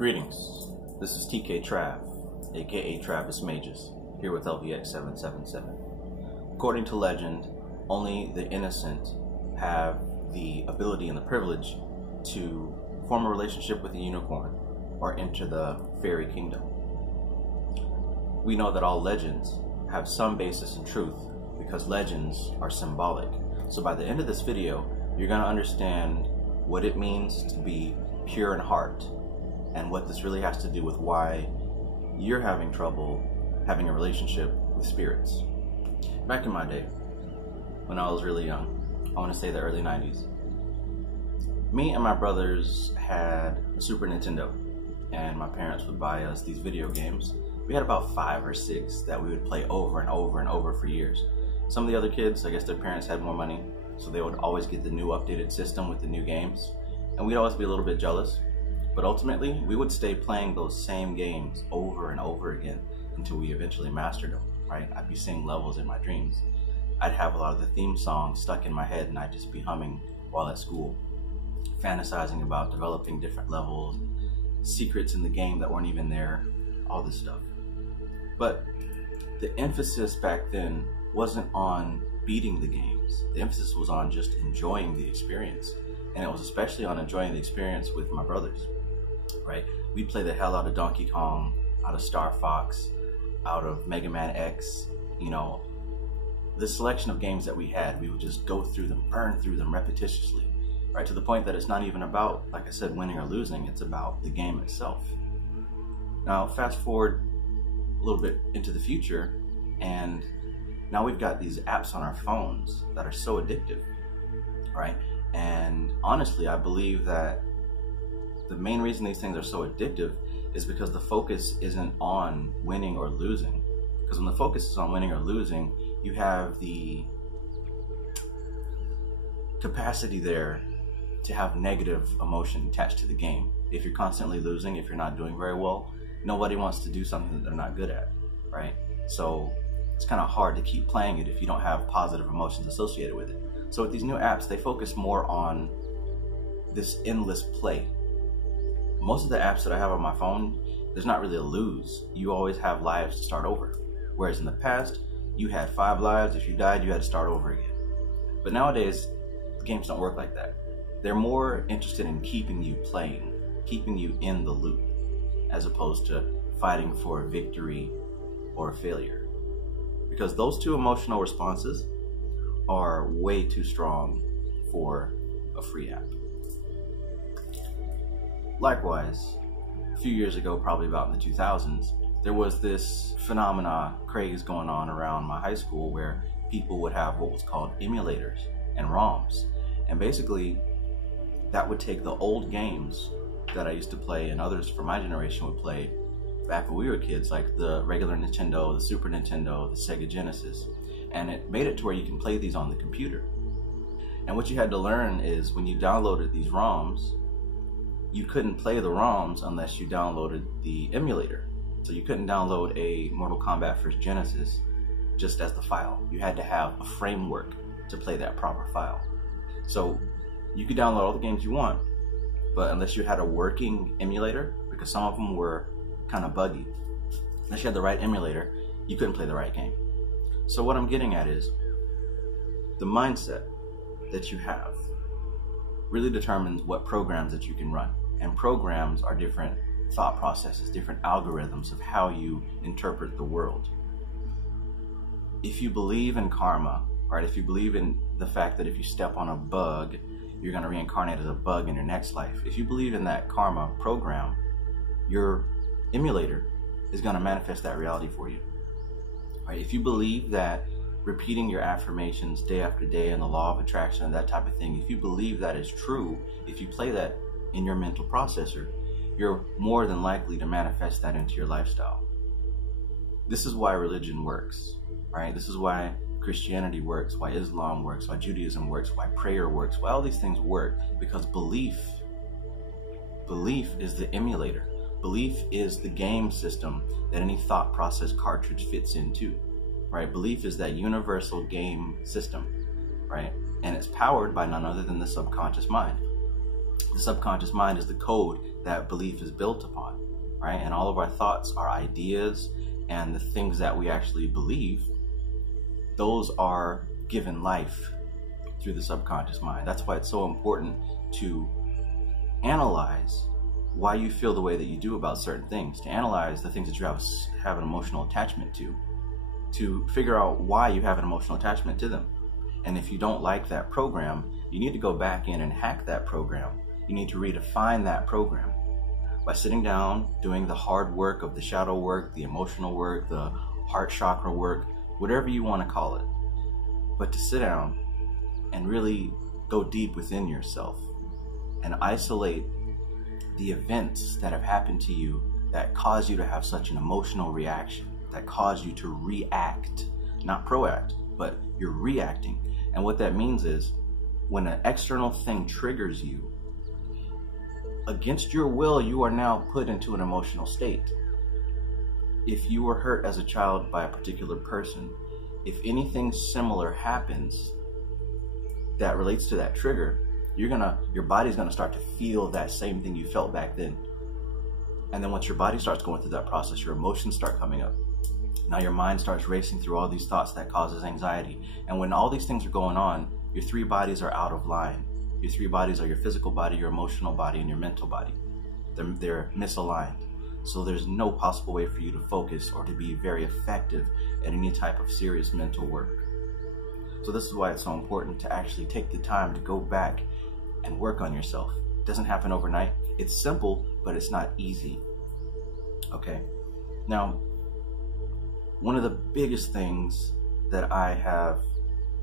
Greetings, this is TK Trav, aka Travis Magus, here with LVX777. According to legend, only the innocent have the ability and the privilege to form a relationship with a unicorn or enter the fairy kingdom. We know that all legends have some basis in truth because legends are symbolic. So by the end of this video, you're going to understand what it means to be pure in heart and what this really has to do with why you're having trouble having a relationship with spirits. Back in my day, when I was really young, I want to say the early 90s, me and my brothers had a Super Nintendo, and my parents would buy us these video games. We had about 5 or 6 that we would play over and over and over for years. Some of the other kids, I guess their parents had more money, so they would always get the new updated system with the new games, and we'd always be a little bit jealous. But ultimately, we would stay playing those same games over and over again until we eventually mastered them, right? I'd be seeing levels in my dreams. I'd have a lot of the theme songs stuck in my head, and I'd just be humming while at school, fantasizing about developing different levels, secrets in the game that weren't even there, all this stuff. But the emphasis back then wasn't on beating the games. The emphasis was on just enjoying the experience. And it was especially on enjoying the experience with my brothers, right? We'd play the hell out of Donkey Kong, out of Star Fox, out of Mega Man X, you know, the selection of games that we had, we would just go through them, burn through them repetitiously, right? To the point that it's not even about, like I said, winning or losing, it's about the game itself. Now, fast forward a little bit into the future, and now we've got these apps on our phones that are so addictive, right? And honestly, I believe that the main reason these things are so addictive is because the focus isn't on winning or losing. Because when the focus is on winning or losing, you have the capacity there to have negative emotion attached to the game. If you're constantly losing, if you're not doing very well, nobody wants to do something that they're not good at, right? So it's kind of hard to keep playing it if you don't have positive emotions associated with it. So with these new apps, they focus more on this endless play. Most of the apps that I have on my phone, there's not really a lose. You always have lives to start over. Whereas in the past, you had 5 lives. If you died, you had to start over again. But nowadays, the games don't work like that. They're more interested in keeping you playing, keeping you in the loop, as opposed to fighting for a victory or a failure. Because those two emotional responses are way too strong for a free app. Likewise, a few years ago, probably about in the 2000s, there was this craze going on around my high school where people would have what was called emulators and ROMs. And basically, that would take the old games that I used to play and others from my generation would play back when we were kids, like the regular Nintendo, the Super Nintendo, the Sega Genesis. And it made it to where you can play these on the computer. And what you had to learn is when you downloaded these ROMs, you couldn't play the ROMs unless you downloaded the emulator. So you couldn't download a Mortal Kombat for Genesis just as the file. You had to have a framework to play that proper file. So you could download all the games you want, but unless you had a working emulator, because some of them were kind of buggy, unless you had the right emulator, you couldn't play the right game. So what I'm getting at is the mindset that you have really determines what programs that you can run. And programs are different thought processes, different algorithms of how you interpret the world. If you believe in karma, right? If you believe in the fact that if you step on a bug, you're going to reincarnate as a bug in your next life. If you believe in that karma program, your emulator is going to manifest that reality for you. If you believe that repeating your affirmations day after day and the law of attraction and that type of thing, if you believe that is true, if you play that in your mental processor, you're more than likely to manifest that into your lifestyle. This is why religion works, right? This is why Christianity works, why Islam works, why Judaism works, why prayer works, why all these things work, because belief is the emulator. Belief is the game system that any thought process cartridge fits into, right? Belief is that universal game system, right? And it's powered by none other than the subconscious mind. The The subconscious mind is the code that belief is built upon, right? And all of our thoughts, our ideas, and the things that we actually believe, those are given life through the subconscious mind. That's why it's so important to analyze why you feel the way that you do about certain things, to analyze the things that you have an emotional attachment to figure out why you have an emotional attachment to them. And if you don't like that program, you need to go back in and hack that program. You need to redefine that program by sitting down, doing the hard work of the shadow work, the emotional work, the heart chakra work, whatever you want to call it. But to sit down and really go deep within yourself and isolate the events that have happened to you that cause you to have such an emotional reaction, that cause you to react, not proact, but you're reacting. And what that means is when an external thing triggers you, against your will, you are now put into an emotional state. If you were hurt as a child by a particular person, if anything similar happens that relates to that trigger, your body's gonna start to feel that same thing you felt back then. And then once your body starts going through that process, your emotions start coming up. Now your mind starts racing through all these thoughts that causes anxiety. And when all these things are going on, your three bodies are out of line. Your three bodies are your physical body, your emotional body, and your mental body. They're misaligned. So there's no possible way for you to focus or to be very effective at any type of serious mental work. So this is why it's so important to actually take the time to go back and work on yourself. It doesn't happen overnight. It's simple, but it's not easy. Okay. Now, one of the biggest things that I have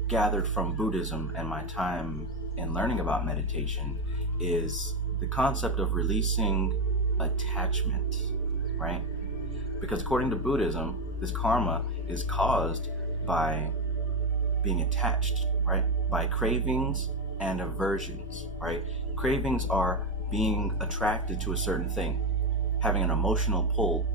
gathered from Buddhism and my time in learning about meditation is the concept of releasing attachment, right? Because according to Buddhism, this karma is caused by being attached, right? By cravings and aversions, right? Cravings are being attracted to a certain thing, having an emotional pull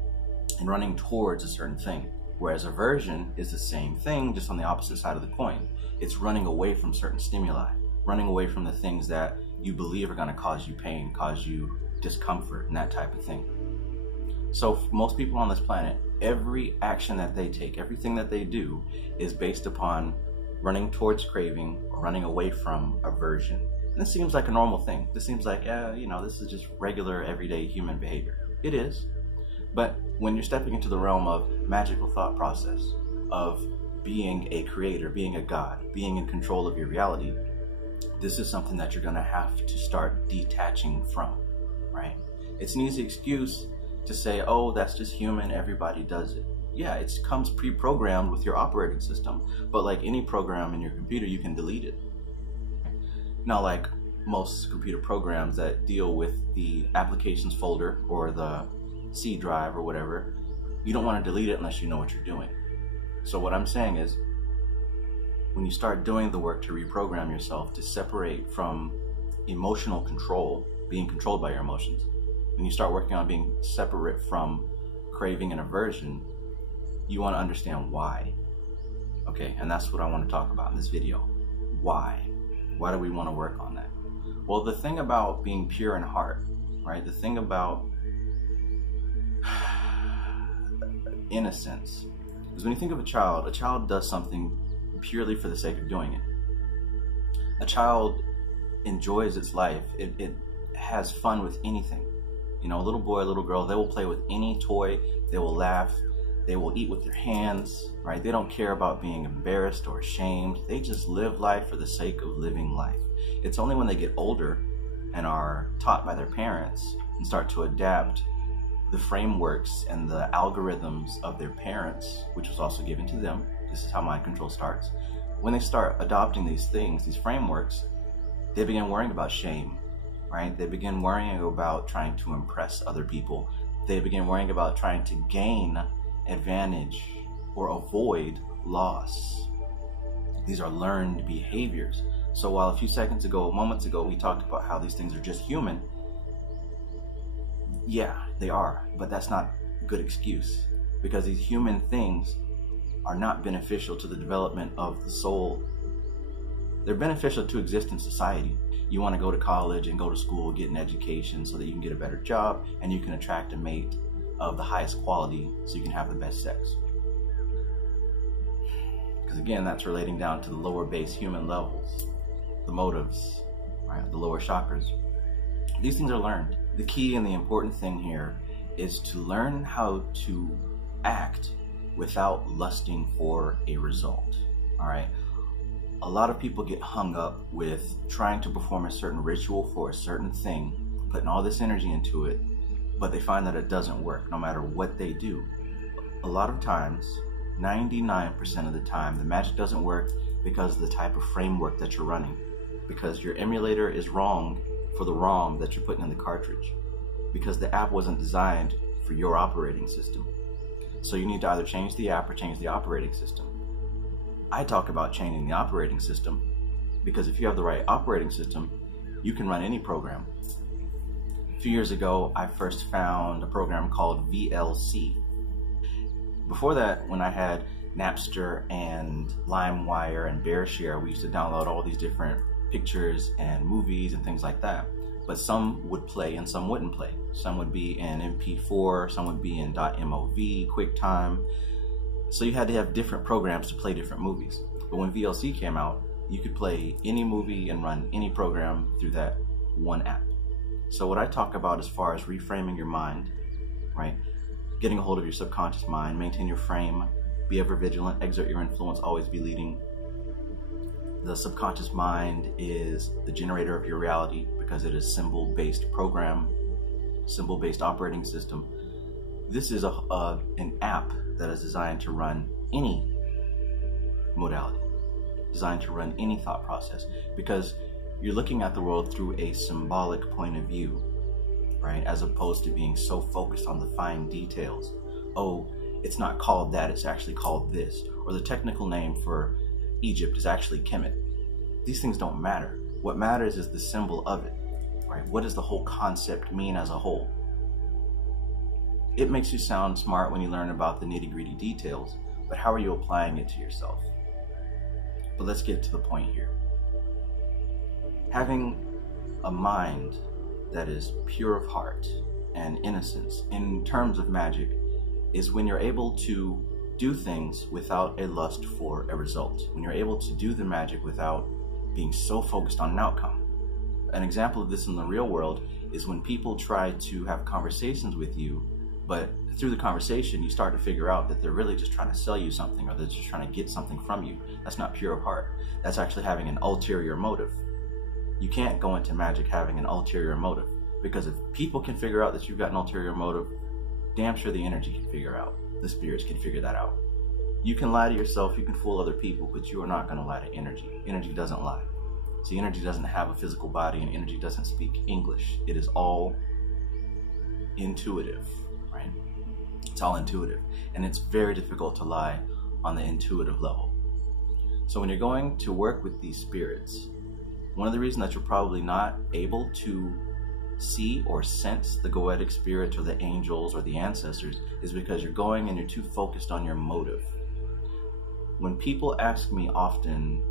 and running towards a certain thing. Whereas aversion is the same thing, just on the opposite side of the coin. It's running away from certain stimuli, running away from the things that you believe are gonna cause you pain, cause you discomfort, and that type of thing. So for most people on this planet, every action that they take, everything that they do is based upon running towards craving or running away from aversion. And this seems like a normal thing. This seems like, this is just regular, everyday human behavior. It is. But when you're stepping into the realm of magical thought process, of being a creator, being a god, being in control of your reality, this is something that you're gonna have to start detaching from, right? It's an easy excuse to say, oh, that's just human, everybody does it. Yeah, it comes pre-programmed with your operating system, but like any program in your computer, you can delete it. Now, like most computer programs that deal with the applications folder or the C drive or whatever, you don't want to delete it unless you know what you're doing. So what I'm saying is, when you start doing the work to reprogram yourself to separate from emotional control, being controlled by your emotions, when you start working on being separate from craving and aversion, you want to understand why. Okay, and that's what I want to talk about in this video. Why? Why do we want to work on that? Well, the thing about being pure in heart, right? The thing about innocence is when you think of a child does something purely for the sake of doing it. A child enjoys its life. It has fun with anything. You know, a little boy, a little girl, they will play with any toy. They will laugh. They will eat with their hands, right? They don't care about being embarrassed or ashamed. They just live life for the sake of living life. It's only when they get older and are taught by their parents and start to adapt the frameworks and the algorithms of their parents, which was also given to them. This is how mind control starts. When they start adopting these things, these frameworks, they begin worrying about shame, right? They begin worrying about trying to impress other people. They begin worrying about trying to gain advantage or avoid loss. These are learned behaviors. So while a few moments ago, we talked about how these things are just human, yeah, they are, but that's not a good excuse, because these human things are not beneficial to the development of the soul. They're beneficial to exist in society. You want to go to college and go to school, get an education so that you can get a better job and you can attract a mate of the highest quality so you can have the best sex. Because again, that's relating down to the lower base human levels, the motives, right? The lower chakras. These things are learned. The key and the important thing here is to learn how to act without lusting for a result, all right? A lot of people get hung up with trying to perform a certain ritual for a certain thing, putting all this energy into it, but they find that it doesn't work no matter what they do. A lot of times, 99% of the time, the magic doesn't work because of the type of framework that you're running, because your emulator is wrong for the ROM that you're putting in the cartridge, because the app wasn't designed for your operating system. So you need to either change the app or change the operating system. I talk about changing the operating system because if you have the right operating system, you can run any program. A few years ago, I first found a program called VLC. Before that, when I had Napster and LimeWire and BearShare, we used to download all these different pictures and movies and things like that. But some would play and some wouldn't play. Some would be in MP4, some would be in .mov, QuickTime. So you had to have different programs to play different movies. But when VLC came out, you could play any movie and run any program through that one app. So what I talk about as far as reframing your mind, right? Getting a hold of your subconscious mind, maintain your frame, be ever vigilant, exert your influence, always be leading. The subconscious mind is the generator of your reality because it is symbol-based program, symbol-based operating system. This is an app that is designed to run any modality, designed to run any thought process, because you're looking at the world through a symbolic point of view, right? As opposed to being so focused on the fine details. Oh, it's not called that, it's actually called this. Or the technical name for Egypt is actually Kemet. These things don't matter. What matters is the symbol of it, right? What does the whole concept mean as a whole? It makes you sound smart when you learn about the nitty-gritty details, but how are you applying it to yourself? But let's get to the point here. Having a mind that is pure of heart and innocence in terms of magic is when you're able to do things without a lust for a result. When you're able to do the magic without being so focused on an outcome. An example of this in the real world is when people try to have conversations with you, but through the conversation you start to figure out that they're really just trying to sell you something, or they're just trying to get something from you. That's not pure of heart. That's actually having an ulterior motive. You can't go into magic having an ulterior motive, because if people can figure out that you've got an ulterior motive, damn sure the energy can figure out. The spirits can figure that out. You can lie to yourself, you can fool other people, but you are not going to lie to energy. Energy doesn't lie. See, energy doesn't have a physical body, and energy doesn't speak English. It is all intuitive, right? It's all intuitive, and it's very difficult to lie on the intuitive level. So when you're going to work with these spirits, one of the reasons that you're probably not able to see or sense the goetic spirits or the angels or the ancestors is because you're going and you're too focused on your motive. When people ask me often,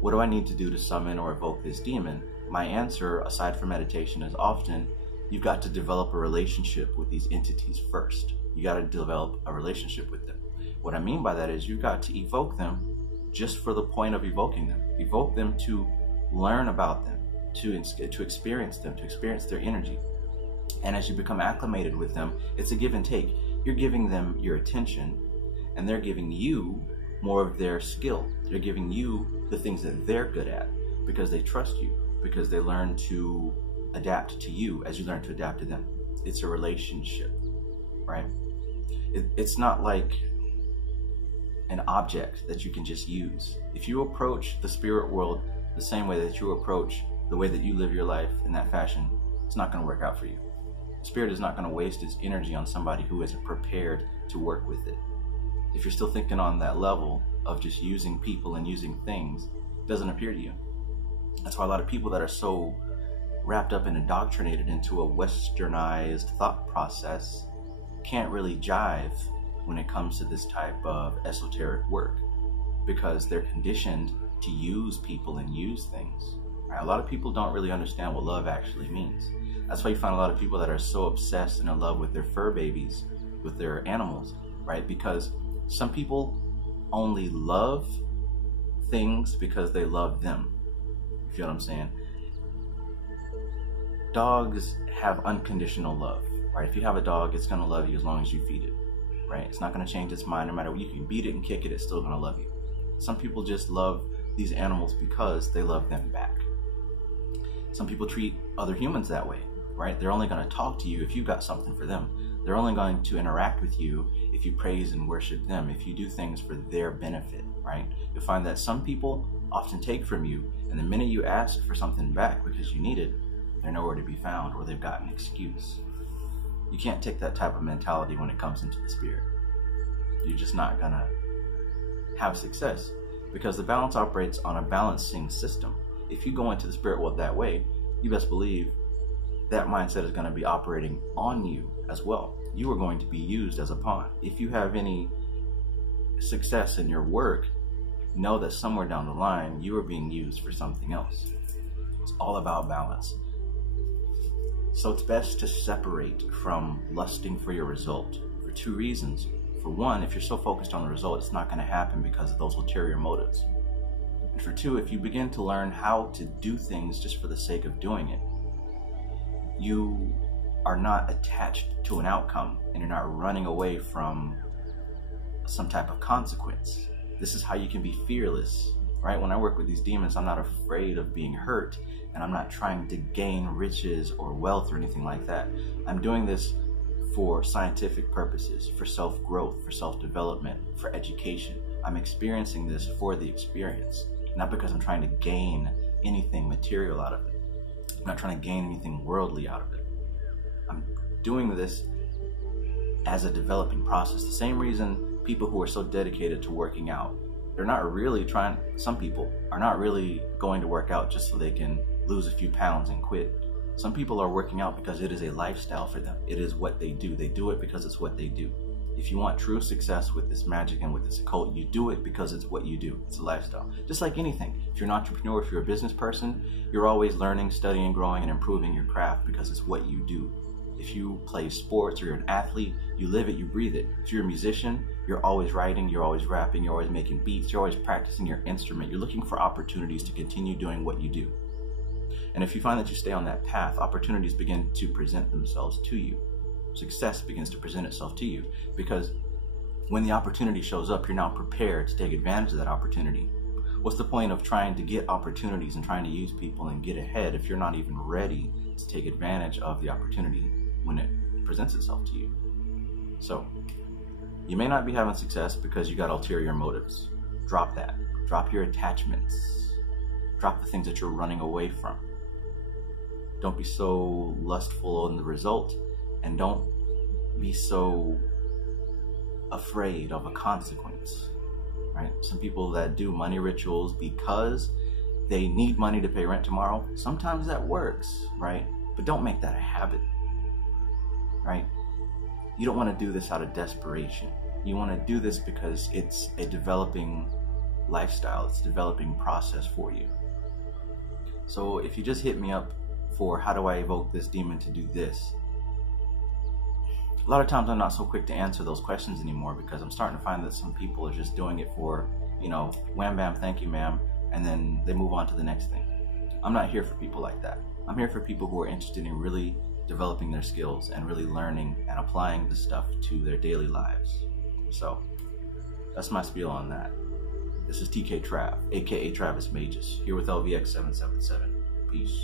what do I need to do to summon or evoke this demon? My answer, aside from meditation, is often you've got to develop a relationship with these entities first. You got to develop a relationship with them. What I mean by that is you've got to evoke them just for the point of evoking them. Evoke them to learn about them, to experience them, to experience their energy. And as you become acclimated with them, it's a give and take. You're giving them your attention, and they're giving you more of their skill. They're giving you the things that they're good at because they trust you, because they learn to adapt to you as you learn to adapt to them. It's a relationship, right? It's not like an object that you can just use. If you approach the spirit world the same way that you approach the way that you live your life in that fashion, it's not going to work out for you. Spirit is not going to waste its energy on somebody who isn't prepared to work with it. If you're still thinking on that level of just using people and using things, it doesn't appear to you. That's why a lot of people that are so wrapped up and indoctrinated into a westernized thought process can't really jive when it comes to this type of esoteric work, because they're conditioned to use people and use things. Right? A lot of people don't really understand what love actually means. That's why you find a lot of people that are so obsessed and in love with their fur babies, with their animals, right? Because some people only love things because they love them. You feel what I'm saying? Dogs have unconditional love, right? If you have a dog, it's gonna love you as long as you feed it, right? It's not gonna change its mind. No matter what, you can beat it and kick it, it's still gonna love you. Some people just love these animals because they love them back. Some people treat other humans that way, right? They're only gonna talk to you if you've got something for them. They're only going to interact with you if you praise and worship them, if you do things for their benefit, right? You'll find that some people often take from you, and the minute you ask for something back because you need it, they're nowhere to be found, or they've got an excuse. You can't take that type of mentality when it comes into the spirit. You're just not gonna have success, because the balance operates on a balancing system. If you go into the spirit world that way, you best believe that mindset is going to be operating on you as well. You are going to be used as a pawn. If you have any success in your work, know that somewhere down the line, you are being used for something else. It's all about balance. So it's best to separate from lusting for your result for two reasons. For one, if you're so focused on the result, it's not going to happen because of those ulterior motives. And for two, if you begin to learn how to do things just for the sake of doing it, you are not attached to an outcome, and you're not running away from some type of consequence. This is how you can be fearless, right? When I work with these demons, I'm not afraid of being hurt, and I'm not trying to gain riches or wealth or anything like that. I'm doing this for scientific purposes, for self-growth, for self-development, for education. I'm experiencing this for the experience, not because I'm trying to gain anything material out of it. I'm not trying to gain anything worldly out of it. I'm doing this as a developing process. The same reason people who are so dedicated to working out, some people are not really going to work out just so they can lose a few pounds and quit. Some people are working out because it is a lifestyle for them. It is what they do. They do it because it's what they do. If you want true success with this magic and with this occult, you do it because it's what you do. It's a lifestyle. Just like anything. If you're an entrepreneur, if you're a business person, you're always learning, studying, growing, and improving your craft because it's what you do. If you play sports or you're an athlete, you live it, you breathe it. If you're a musician, you're always writing, you're always rapping, you're always making beats, you're always practicing your instrument. You're looking for opportunities to continue doing what you do. And if you find that you stay on that path, opportunities begin to present themselves to you. Success begins to present itself to you, because when the opportunity shows up, you're now prepared to take advantage of that opportunity. What's the point of trying to get opportunities and trying to use people and get ahead if you're not even ready to take advantage of the opportunity when it presents itself to you? So you may not be having success because you got ulterior motives. Drop that. Drop your attachments. Drop the things that you're running away from. Don't be so lustful in the result, and don't be so afraid of a consequence, right? Some people that do money rituals because they need money to pay rent tomorrow, sometimes that works, right? But don't make that a habit, right? You don't want to do this out of desperation. You want to do this because it's a developing lifestyle. It's a developing process for you. So if you just hit me up for how do I evoke this demon to do this, a lot of times I'm not so quick to answer those questions anymore, because I'm starting to find that some people are just doing it for, wham bam, thank you ma'am, and then they move on to the next thing. I'm not here for people like that. I'm here for people who are interested in really developing their skills and really learning and applying the stuff to their daily lives. So that's my spiel on that. This is TK Trav, aka Travis Magus, here with LVX777. Peace.